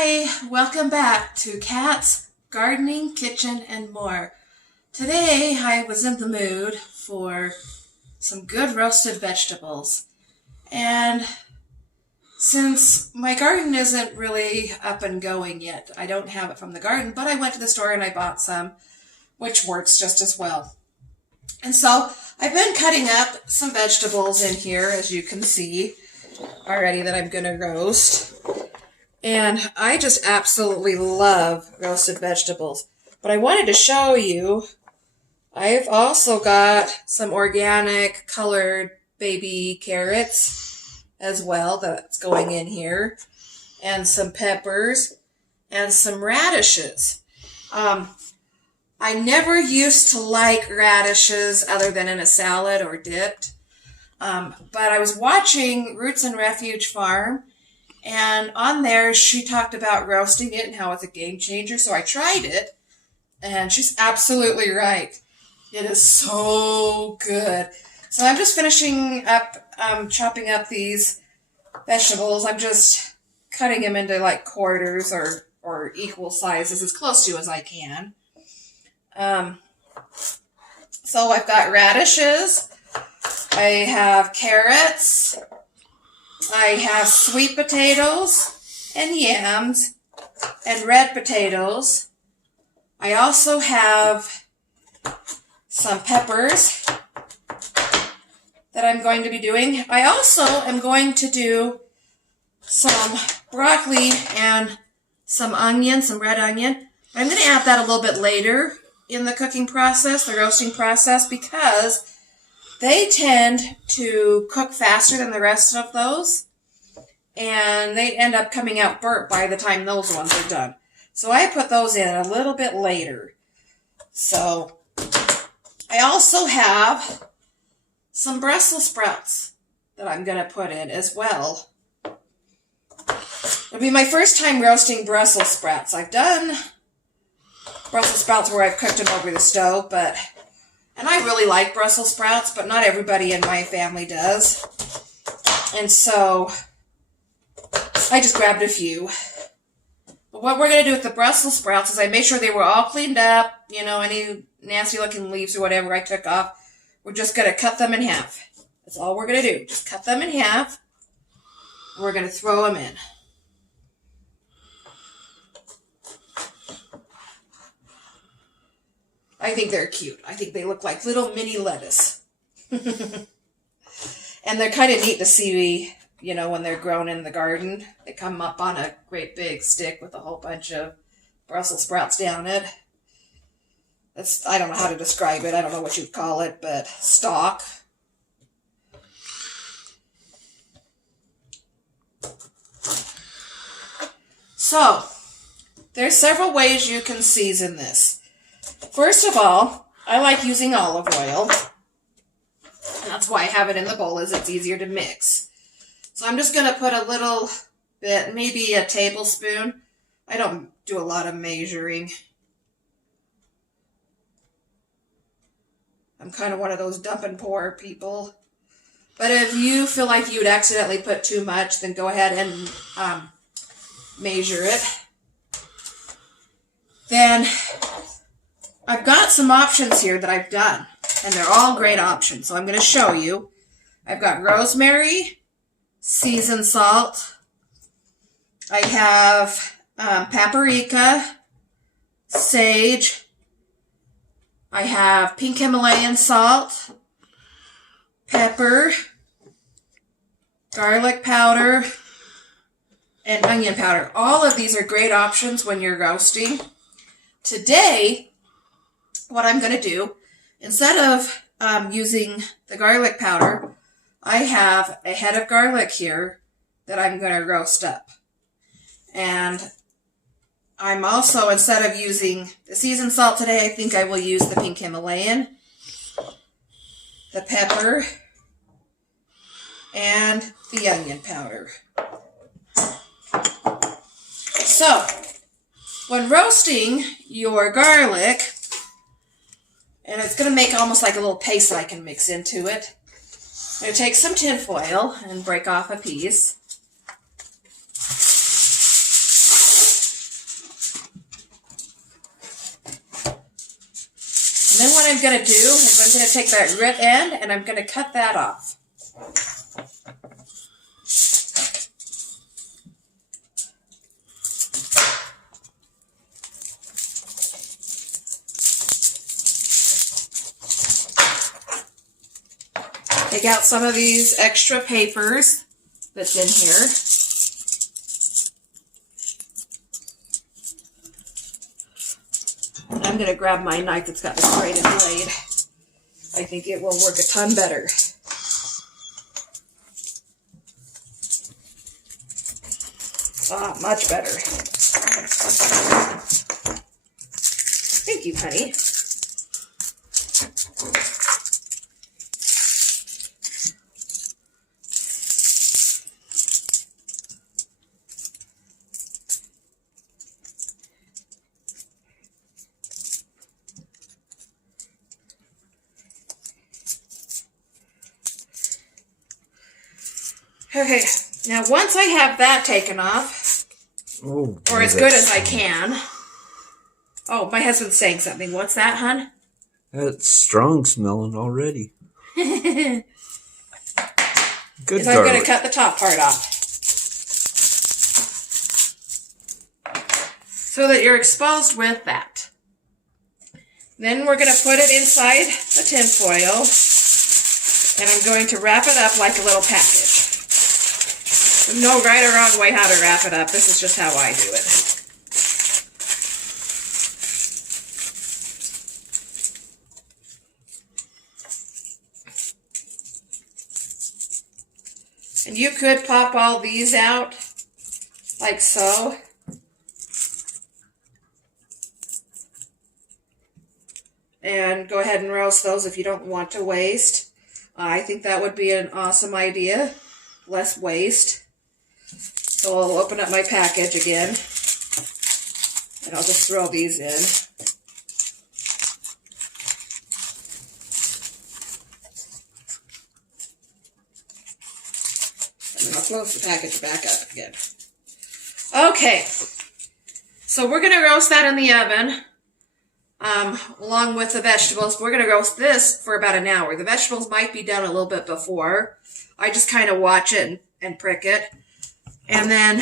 Hi, welcome back to Kat's Gardening, Kitchen, and More. Today I was in the mood for some good roasted vegetables. And since my garden isn't really up and going yet, I don't have it from the garden, but I went to the store and I bought some, which works just as well. And so I've been cutting up some vegetables in here, as you can see already, that I'm going to roast. And I just absolutely love roasted vegetables. But I wanted to show you, I've also got some organic colored baby carrots as well that's going in here. And some peppers and some radishes. I never used to like radishes other than in a salad or dipped. But I was watching Roots and Refuge Farm. And on there, she talked about roasting it and how it's a game changer. So I tried it, and she's absolutely right. It is so good. So I'm just finishing up, chopping up these vegetables. I'm just cutting them into like quarters or equal sizes, as close to as I can. So I've got radishes. I have carrots. I have sweet potatoes and yams and red potatoes. I also have some peppers that I'm going to be doing. I also am going to do some broccoli and some onion, some red onion. I'm going to add that a little bit later in the cooking process, the roasting process, because they tend to cook faster than the rest of those, and they end up coming out burnt by the time those ones are done. So I put those in a little bit later. So I also have some Brussels sprouts that I'm going to put in as well. It'll be my first time roasting Brussels sprouts. I've done Brussels sprouts where I've cooked them over the stove, and I really like Brussels sprouts, but not everybody in my family does. And so I just grabbed a few. But what we're going to do with the Brussels sprouts is I made sure they were all cleaned up, any nasty looking leaves or whatever I took off. We're just going to cut them in half. That's all we're going to do. Just cut them in half. We're going to throw them in. I think they're cute. I think they look like little mini lettuce. And they're kind of neat to see, when they're grown in the garden. They come up on a great big stick with a whole bunch of Brussels sprouts down it. I don't know how to describe it. I don't know what you'd call it, but stalk. So, there's several ways you can season this. First of all, I like using olive oil. That's why I have it in the bowl, is it's easier to mix. So I'm just going to put a little bit, maybe a tablespoon. I don't do a lot of measuring. I'm kind of one of those dump and pour people. But if you feel like you'd accidentally put too much, then go ahead and measure it. Then I've got some options here that I've done, and they're all great options. So I'm going to show you. I've got rosemary, seasoned salt. I have paprika, sage. I have pink Himalayan salt, pepper, garlic powder, and onion powder. All of these are great options when you're roasting. Today, what I'm going to do, instead of using the garlic powder, I have a head of garlic here that I'm going to roast up. And I'm also, instead of using the seasoned salt today, I think I will use the pink Himalayan, the pepper, and the onion powder. So, when roasting your garlic, and it's going to make almost like a little paste that I can mix into it. I'm going to take some tin foil and break off a piece. And then what I'm going to do is I'm going to take that root end and I'm going to cut that off. Take out some of these extra papers that's in here. And I'm going to grab my knife that's got the serrated blade. I think it will work a ton better. Much better. Thank you, honey. Okay, now once I have that taken off, or as good as I can. Oh, my husband's saying something. What's that, hon? That's strong smelling already. Good I'm going to cut the top part off. So that you're exposed with that. Then we're going to put it inside the tin foil. And I'm going to wrap it up like a little package. There's no right or wrong way how to wrap it up. This is just how I do it. And you could pop all these out, like so. And go ahead and roast those if you don't want to waste. I think that would be an awesome idea. Less waste. So I'll open up my package again. And I'll just throw these in. I'll close the package back up again. Okay, so we're going to roast that in the oven, along with the vegetables. We're going to roast this for about an hour. The vegetables might be done a little bit before. I just kind of watch it and prick it. And then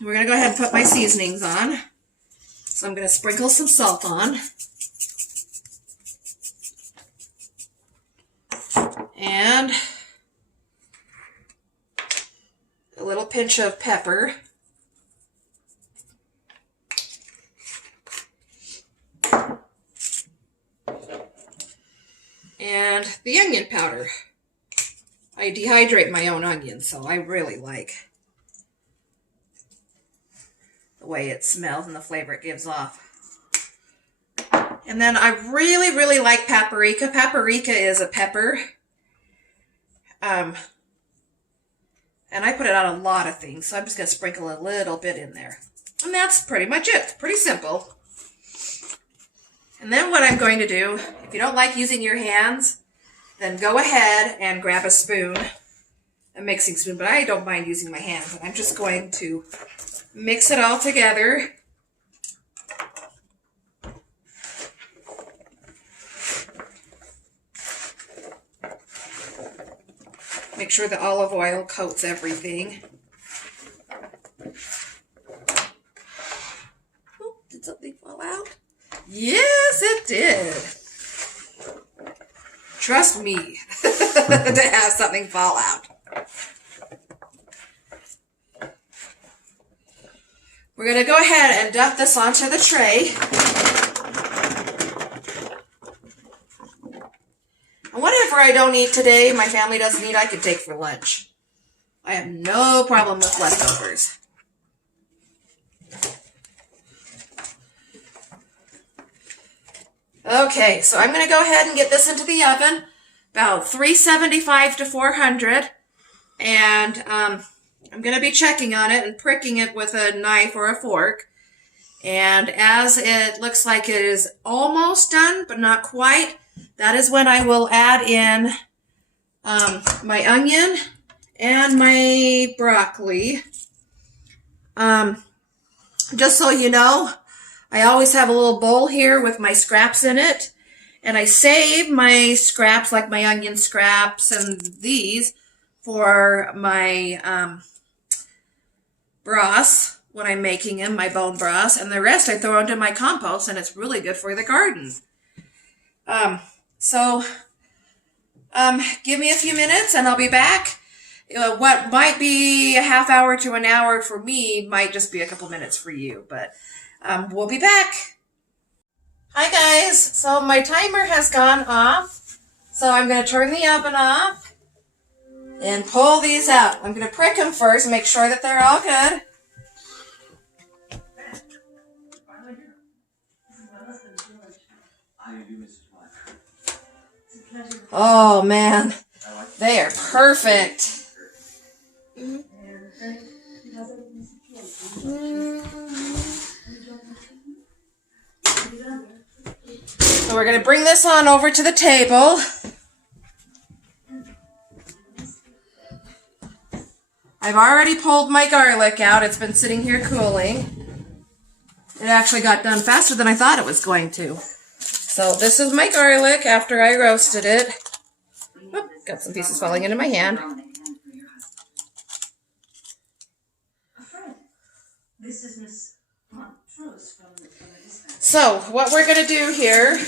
we're going to go ahead and put my seasonings on. So I'm going to sprinkle some salt on. And a little pinch of pepper. And the onion powder. I dehydrate my own onions, so I really like the way it smells and the flavor it gives off. And then I really, really like paprika. Paprika is a pepper. And I put it on a lot of things, so I'm just going to sprinkle a little bit in there. And that's pretty much it. Pretty simple. And then what I'm going to do, if you don't like using your hands, then go ahead and grab a spoon, a mixing spoon, but I don't mind using my hands. I'm just going to mix it all together. Make sure the olive oil coats everything. Oh, did something fall out? Yes, it did. Trust me to have something fall out. We're going to go ahead and dump this onto the tray. And whatever I don't eat today, my family doesn't eat, I can take for lunch. I have no problem with leftovers. Okay, so I'm going to go ahead and get this into the oven, about 375 to 400. And I'm going to be checking on it and pricking it with a knife or a fork. And as it looks like it is almost done, but not quite, that is when I will add in my onion and my broccoli. Just so you know, I always have a little bowl here with my scraps in it. And I save my scraps, like my onion scraps and these, for my broths when I'm making them, my bone broths. And the rest I throw into my compost, and it's really good for the garden. Give me a few minutes and I'll be back. What might be a half hour to an hour for me might just be a couple minutes for you, but we'll be back. Hi guys, so my timer has gone off, so I'm going to turn the oven off and pull these out. I'm going to prick them first, make sure that they're all good. Oh man, they are perfect. So we're going to bring this on over to the table. I've already pulled my garlic out. It's been sitting here cooling. It actually got done faster than I thought it was going to. So this is my garlic after I roasted it. Oh, got some pieces falling into my hand. So what we're going to do here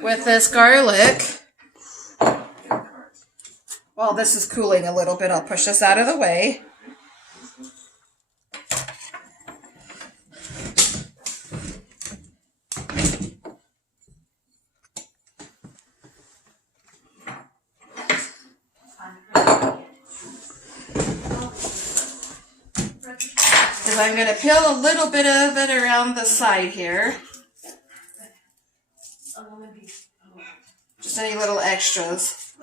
with this garlic, while this is cooling a little bit, I'll push this out of the way. I'm going to peel a little bit of it around the side here. Just any little extras.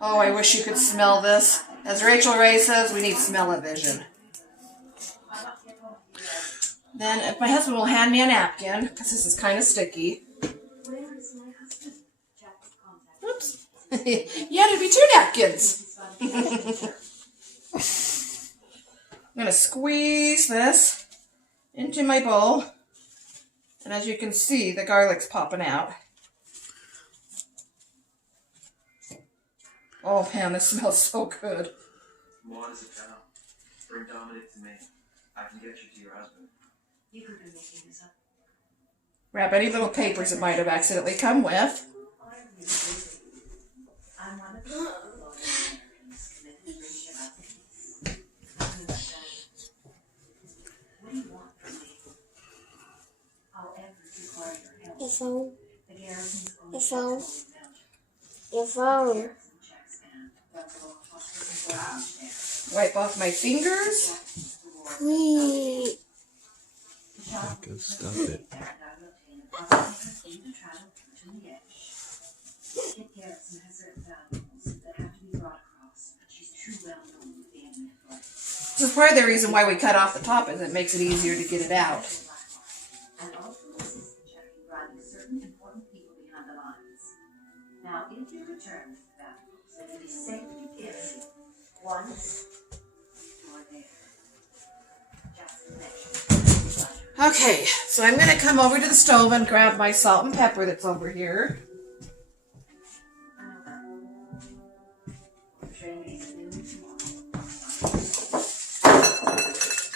Oh, I wish you could smell this. As Rachel Ray says, we need smell-o-vision. Then if my husband will hand me a napkin, because this is kind of sticky. Oops. Yeah, there'd be 2 napkins. I'm going to squeeze this into my bowl. And as you can see, the garlic's popping out. Oh man, this smells so good. What is it now? Bring Dominic to me. I can get you to your husband. You could be making this up. Wrap any little papers it might have accidentally come with. I'm one of the Your phone. Your phone. Your phone. Wipe off my fingers. Please. Go stop it. This is part of the reason why we cut off the top, is it makes it easier to get it out. Now, if you return that, so to be safely if once you're there. Just mention. Okay, so I'm going to come over to the stove and grab my salt and pepper that's over here.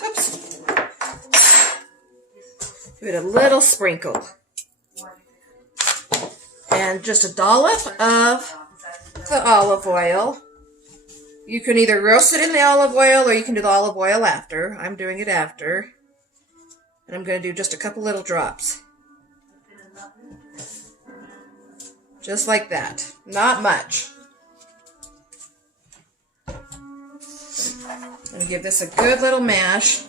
Oops. Give it a little sprinkle. And just a dollop of the olive oil. You can either roast it in the olive oil or you can do the olive oil after. I'm doing it after. And I'm going to do just a couple little drops. Just like that. Not much. And give this a good little mash.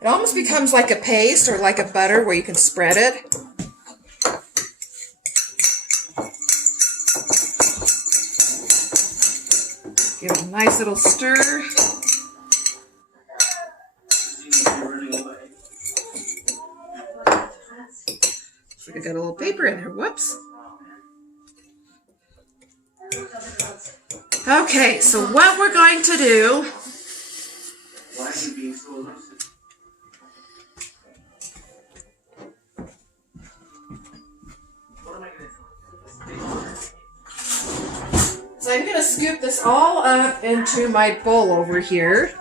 It almost becomes like a paste or like a butter where you can spread it. Give it a nice little stir. So I got a little paper in there. Whoops. Okay, so what we're going to do So I'm going to scoop this all up into my bowl over here.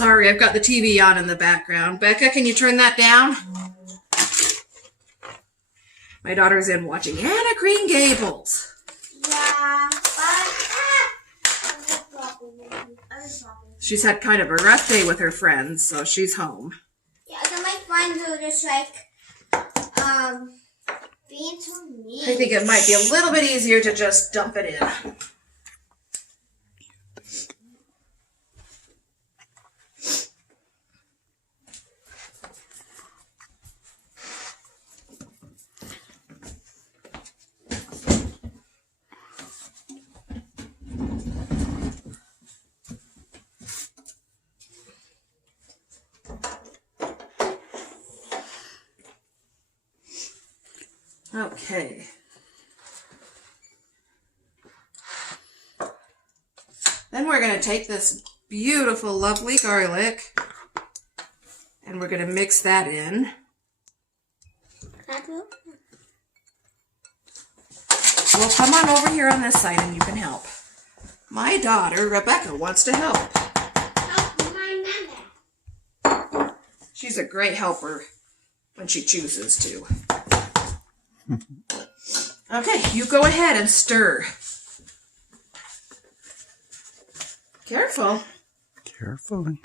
Sorry, I've got the TV on in the background. Becca, can you turn that down? My daughter's in watching Anna Green Gables. Yeah, She's had kind of a rough day with her friends, so she's home. yeah, so my friends are just like, being so mean. I think it might be a little bit easier to just dump it in. Okay. Then we're going to take this beautiful, lovely garlic and we're going to mix that in. Well, come on over here on this side and you can help. My daughter, Rebecca, wants to help. She's a great helper when she chooses to. Okay, you go ahead and stir. Careful. Careful.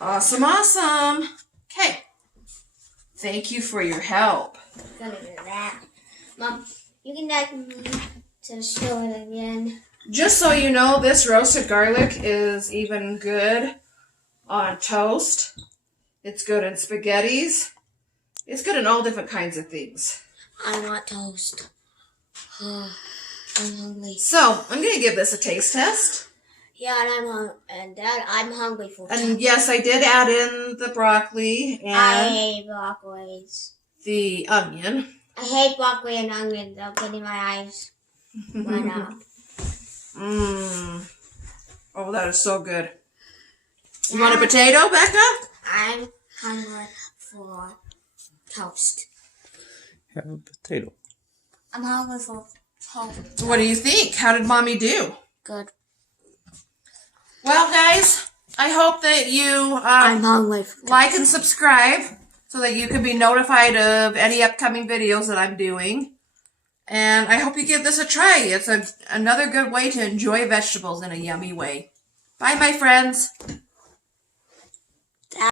Awesome, awesome. Okay. Thank you for your help. I'm gonna do that. Mom, you can add me to show it again. Just so you know, this roasted garlic is even good on toast. It's good in spaghettis. It's good in all different kinds of things. I want toast. I'm hungry. So, I'm going to give this a taste test. Yeah, and Dad, I'm hungry for toast. And yes, I did add in the broccoli I and hate broccolis. the onion. I hate broccoli and onions. They'll get in my eyes. Why not? Oh, that is so good. You want a potato, Becca? I'm hungry for toast. Have a potato. I'm hungry for toast. What do you think? How did Mommy do? Good. Well, guys, I hope that you I'm hungry for toast. like and subscribe so that you can be notified of any upcoming videos that I'm doing. And I hope you give this a try. It's another good way to enjoy vegetables in a yummy way. Bye, my friends.